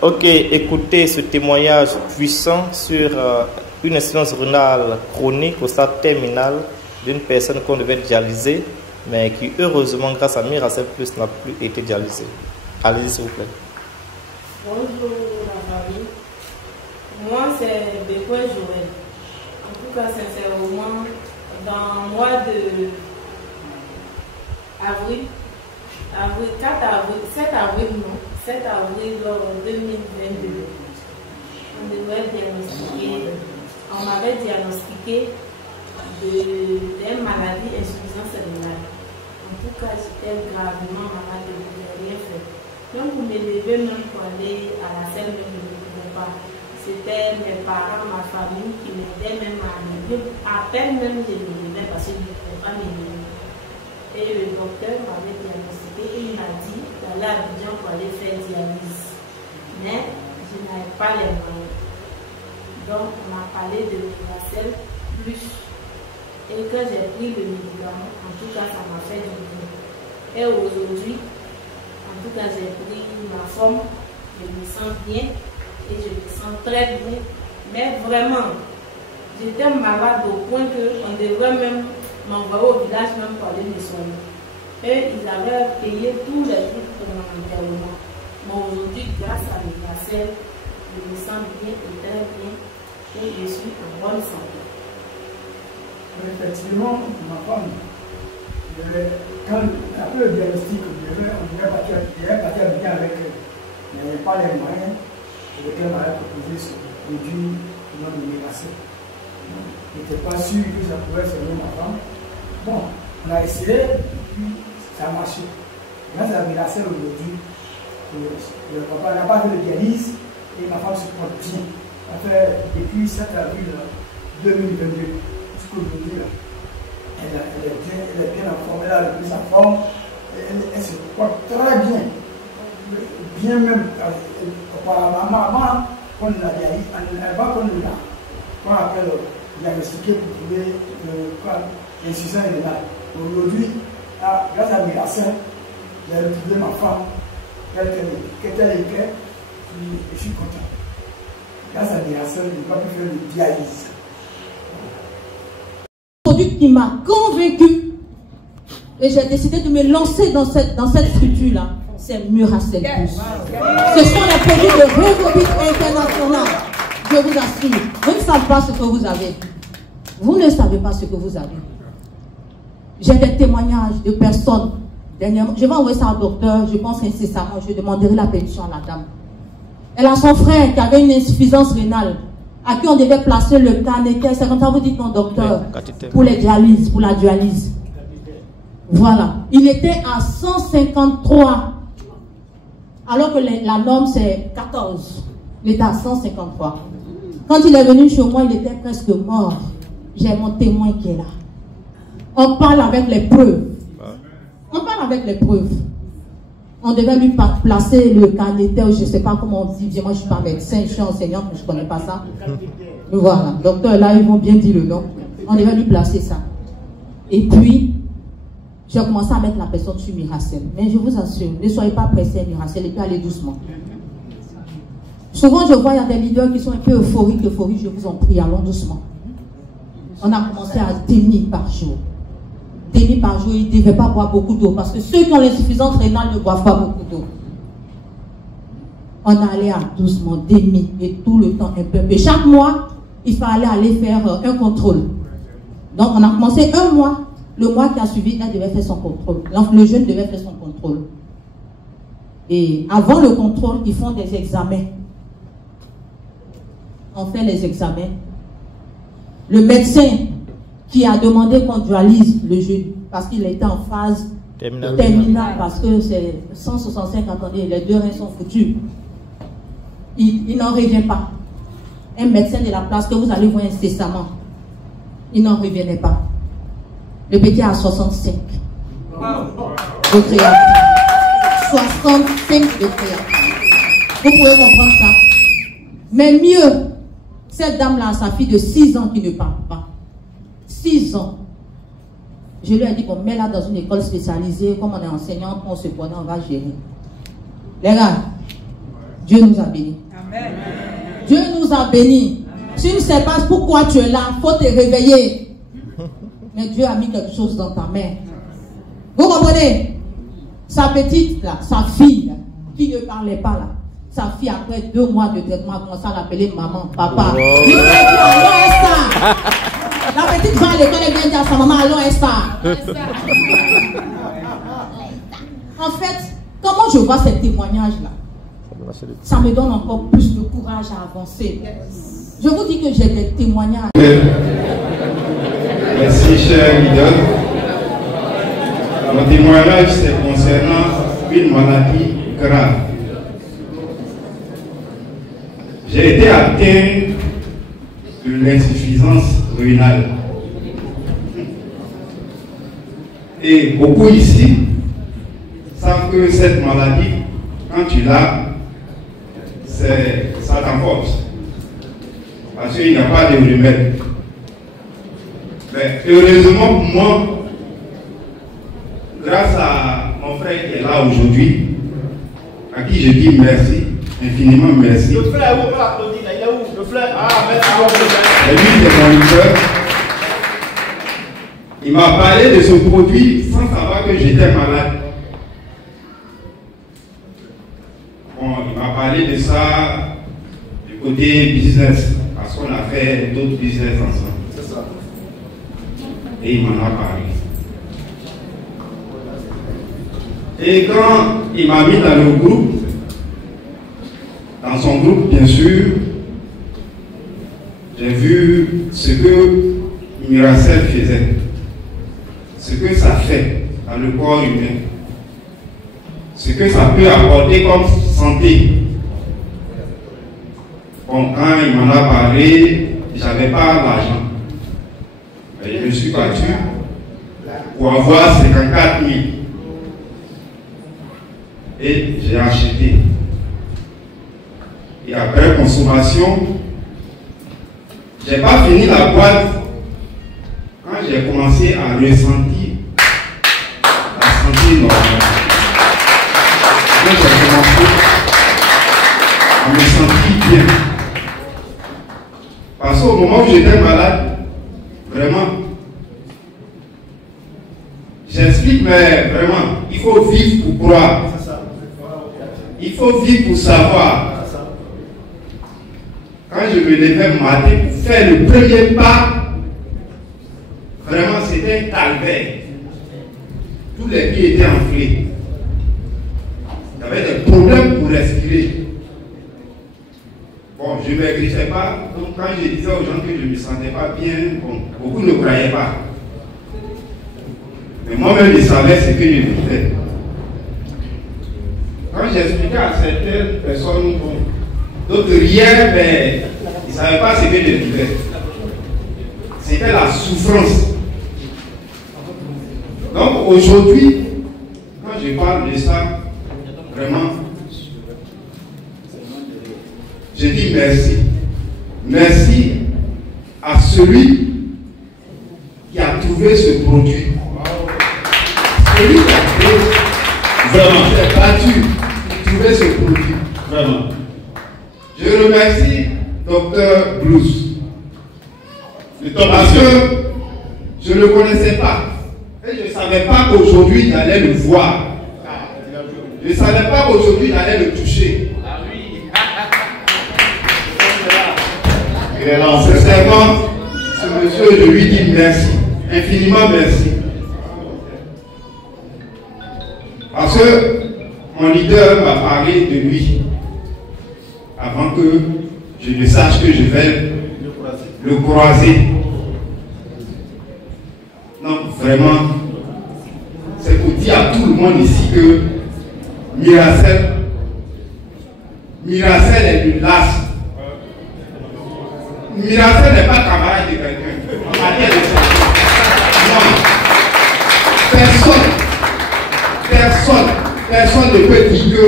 Ok, écoutez ce témoignage puissant sur une insuffisance rénale chronique au stade terminal d'une personne qu'on devait dialyser, mais qui heureusement, grâce à Miracel Plus, n'a plus été dialysée. Allez-y s'il vous plaît. Bonjour la famille. Moi c'est Bécoin Joël. En tout cas, sincèrement, dans le mois de avril, 7 avril 2022, on m'avait diagnostiqué d'une maladie insuffisance rénale. En tout cas, j'étais gravement malade, je ne pouvais rien faire. Donc, pour me lever même pour aller à la selle, je ne pouvais pas. C'était mes parents, ma famille qui m'aidaient même à me lever. À peine même je me levais parce que je ne pouvais pas me lever. Et le docteur m'avait diagnostiqué et il m'a dit d'aller à Abidjan pour aller faire dialyse. Mais je n'avais pas les moyens. Donc, on m'a parlé de Miracel Plus. Et quand j'ai pris le médicament, en tout cas, ça m'a fait du bien. Et aujourd'hui, en tout cas, j'ai pris ma forme, je me sens bien et je me sens très bien. Mais vraiment, j'étais malade au point qu'on devrait même m'envoyer au village même pour aller me soigner. Et ils avaient payé tous les trucs pour mon enterrement. Mais aujourd'hui, grâce à Miracel, je me sens bien et très bien et je suis en bonne santé. Effectivement, ma femme, quand après le diagnostic, on devait partir bien avec elle. Mais il n'y avait pas les moyens avec elle m'avait proposé ce produit non Miracel. Je n'étais pas sûr que ça pouvait servir ma femme. Bon, on a essayé, puis ça a marché. Grâce à Miracel aujourd'hui, le papa n'a pas fait de dialyse et ma femme se porte bien. Ça fait depuis 7 avril 2022 jusqu'aujourd'hui. Elle est bien en forme, elle a repris sa forme, elle se porte très bien. Bien même, apparemment, quand on l'a dialyse, avant qu'on appelle diagnostiqué pour trouver l'insuffisance rénale. Aujourd'hui, grâce à Miracel, j'ai retrouvé ma femme telle qu'elle était, et je suis content. Grâce à Miracel, je n'ai pas pu faire de dialyse. Qui m'a convaincu et j'ai décidé de me lancer dans cette structure-là, c'est Miracel Plus. Ce sont les produits de République Internationale. Je vous assure, vous ne savez pas ce que vous avez. Vous ne savez pas ce que vous avez. J'ai des témoignages de personnes. Dernièrement, je vais envoyer ça au docteur, je pense incessamment, je demanderai la permission à la dame. Elle a son frère qui avait une insuffisance rénale, à qui on devait placer le canéter. C'est comme ça vous dites non, docteur, pour les dialyses, pour la dialyse. Voilà. Il était à 153, alors que la norme c'est 14. Il était à 153. Quand il est venu chez moi, il était presque mort. J'ai mon témoin qui est là. On parle avec les preuves. On parle avec les preuves. On devait lui placer le canéter, je ne sais pas comment on dit. Moi, je ne suis pas médecin, je suis enseignante, mais je ne connais pas ça. Voilà. Docteur, là, ils vont bien dire le nom. On devait lui placer ça. Et puis, j'ai commencé à mettre la personne sur Miracel. Mais je vous assure, ne soyez pas pressés, Miracel, et puis allez doucement. Souvent, je vois, il y a des leaders qui sont un peu euphoriques, je vous en prie, allons doucement. On a commencé à 10 000 par jour. 10 000 par jour, ils ne devaient pas boire beaucoup d'eau, parce que ceux qui ont l'insuffisance rénale ne boivent pas beaucoup d'eau. On allait à doucement, 10 000, et tout le temps un peu. Mais chaque mois, il fallait aller faire un contrôle. Donc, on a commencé un mois. Le mois qui a suivi, elle devait faire son contrôle. Donc, le jeune devait faire son contrôle. Et avant le contrôle, ils font des examens. On fait les examens. Le médecin qui a demandé qu'on dualise le jeune, parce qu'il était en phase terminale, parce que c'est 165, attendez, les 2 reins sont foutus. Il n'en revient pas. Un médecin de la place que vous allez voir incessamment, il n'en revenait pas. Le petit a 65 de créatine. 65 de créatine. Vous pouvez comprendre ça. Mais mieux, cette dame-là a sa fille de 6 ans qui ne parle pas. 6 ans. Je lui ai dit, bon, mets-la dans une école spécialisée, comme on est enseignante, on se connaît, on va gérer. Les gars, Dieu nous a bénis. Amen. Dieu nous a bénis. Si tu ne sais pas pourquoi tu es là, il faut te réveiller. Mais Dieu a mis quelque chose dans ta main. Vous comprenez? Sa petite, là, sa fille, là, qui ne parlait pas là, sa fille, après 2 mois de traitement, a commencé à l'appeler maman, papa. Il lui a dit, allons, Esther. La petite va à l'école, elle vient dire à sa maman, allons, Esther. En fait, comment je vois ces témoignages-là, ça me donne encore plus de courage à avancer. Je vous dis que j'ai des témoignages. Merci, cher leader. Mon témoignage, c'est concernant une maladie grave. J'ai été atteint de l'insuffisance rénale. Et beaucoup ici savent que cette maladie, quand tu l'as, ça t'emporte. Parce qu'il n'y a pas de remède. Mais heureusement pour moi, grâce à mon frère qui est là aujourd'hui, à qui je dis merci, infiniment merci. Le frère, où on peut applaudir, il est où? Le frère, ah, merci. Et lui, c'est mon leader. Il m'a parlé de ce produit sans savoir que j'étais malade. Bon, il m'a parlé de ça du côté business, parce qu'on a fait d'autres business ensemble. C'est ça. Et il m'en a parlé. Et quand il m'a mis dans le groupe, dans son groupe bien sûr, j'ai vu ce que Miracel faisait, ce que ça fait dans le corps humain, ce que ça peut apporter comme santé. Bon, quand il m'en a parlé, j'avais pas l'argent. Je me suis battu pour avoir 54 000. Et j'ai acheté. Et après consommation, j'ai pas fini la boîte quand j'ai commencé à ressentir la santé normale. Quand j'ai commencé à me sentir bien. Parce qu'au moment où j'étais malade, vraiment, j'explique, mais vraiment, il faut vivre pour croire. Il faut vivre pour savoir. Quand je me levais matin pour faire le premier pas, vraiment c'était un calvaire. Tous les pieds étaient enflés. J'avais des problèmes pour respirer. Bon, je ne maigrissais pas. Donc quand je disais aux gens que je ne me sentais pas bien, bon, beaucoup ne croyaient pas. Mais moi-même, je savais ce que je faisais. Quand j'expliquais à certaines personnes, bon, d'autres riaient, mais ils ne savaient pas ce que je vivais. C'était la souffrance. Donc aujourd'hui, quand je parle de ça, vraiment, je dis merci. Merci à celui qui a trouvé ce produit. Celui qui a trouvé, vraiment, j'ai battu pour trouver ce produit. Vraiment. Je remercie Dr. Blues. Parce que je ne le connaissais pas. Et je ne savais pas qu'aujourd'hui j'allais le voir. Je ne savais pas qu'aujourd'hui j'allais le toucher. Il est là. Sincèrement, ce monsieur, je lui dis merci. Infiniment merci. Parce que mon leader m'a parlé de lui avant que je ne sache que je vais le croiser. Donc vraiment, c'est pour dire à tout le monde ici que Miracel est une lasse. Miracel n'est pas camarade de quelqu'un. En matière de santé. Non. Personne ne peut dire que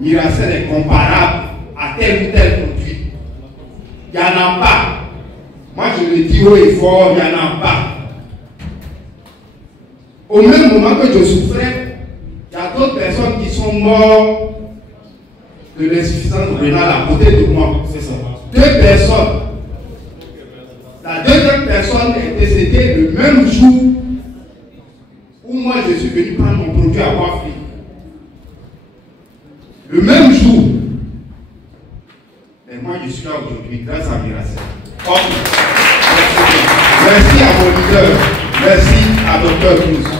Miracel est comparable à tel ou tel produit. Il n'y en a pas. Moi je le dis haut et fort, il n'y en a pas. Au même moment que je souffrais, il y a d'autres personnes qui sont mortes de l'insuffisance rénale à côté de moi. C'est ça. 2 personnes. La deuxième personne est décédée le même jour où moi je suis venu prendre mon produit à Wafri. Le même jour. Et moi je suis là aujourd'hui grâce à Miracel. Merci à mon leader. Merci à Dr. Cruz.